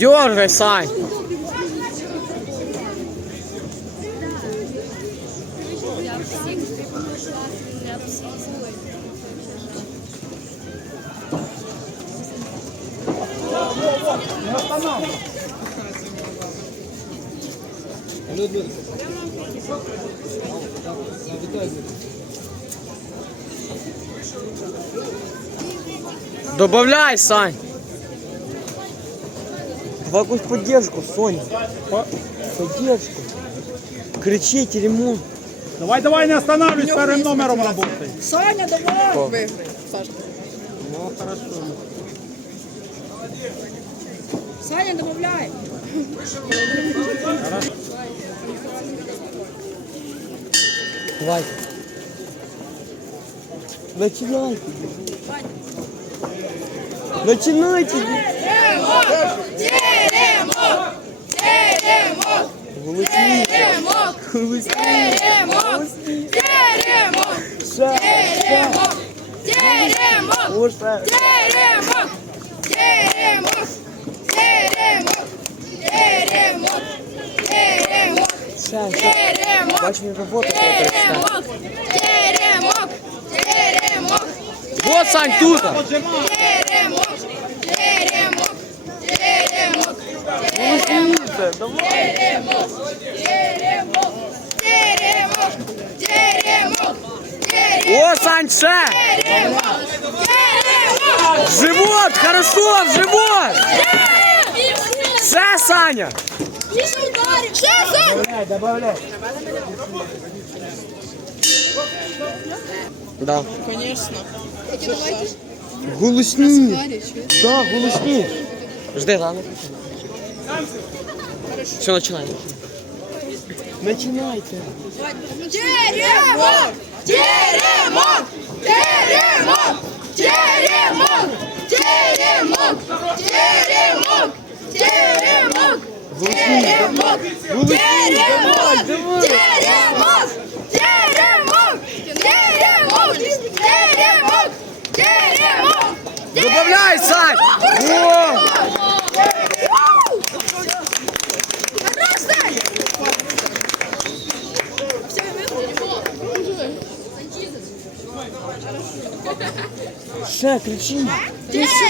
Дергай, Сань. Добавляй, Сань. Давай какую поддержку, Соня. Поддержку. Кричите, ремонт. Давай, давай, не останавливайся, вторым номером работай. Саня, давай! О. Виграй, Сашка. Ну, хорошо. Саня, добавляй. Давайте. Начинайте. Начинайте. Теремок! Теремок! Теремок! Теремок! Теремок! Теремок! Теремок! Теремок! Теремок! Бачимо роботу. Теремок! Теремок! Теремок! Вот Сань тут! Теремок! Теремок! Теремок! Ну, Теремок! Теремок! Теремок! Теремок! О, Саньша! Живот! Хорошо! Живот! Все, Саня! Добавляй, добавляй. Да. Конечно. Голосні. Да, голосні. Жди, ладно. Все, начинай. Начинайте. Теремок! Теремок! Теремок! Теремок! Теремок! Теремок! Теремок! Теремок! Теремок! Теремок! Теремок! Добавляй, Сань! Ша, кричи. Кричи.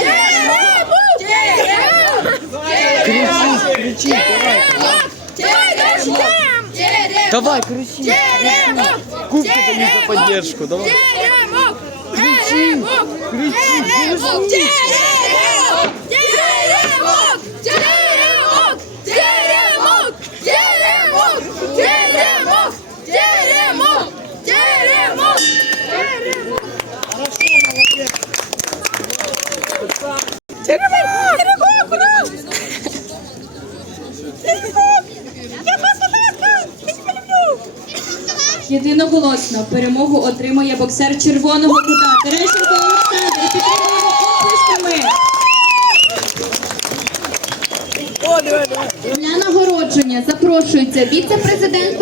Кричи, давай. Давай, кричи. Кубки даю за поддержку, давай. Теремок! Кричи, кричи, Єдиноголосно перемогу отримує боксер червоного кута Терещенко Олександр. Підтримуємо оплесками. Для нагородження запрошується віце-президент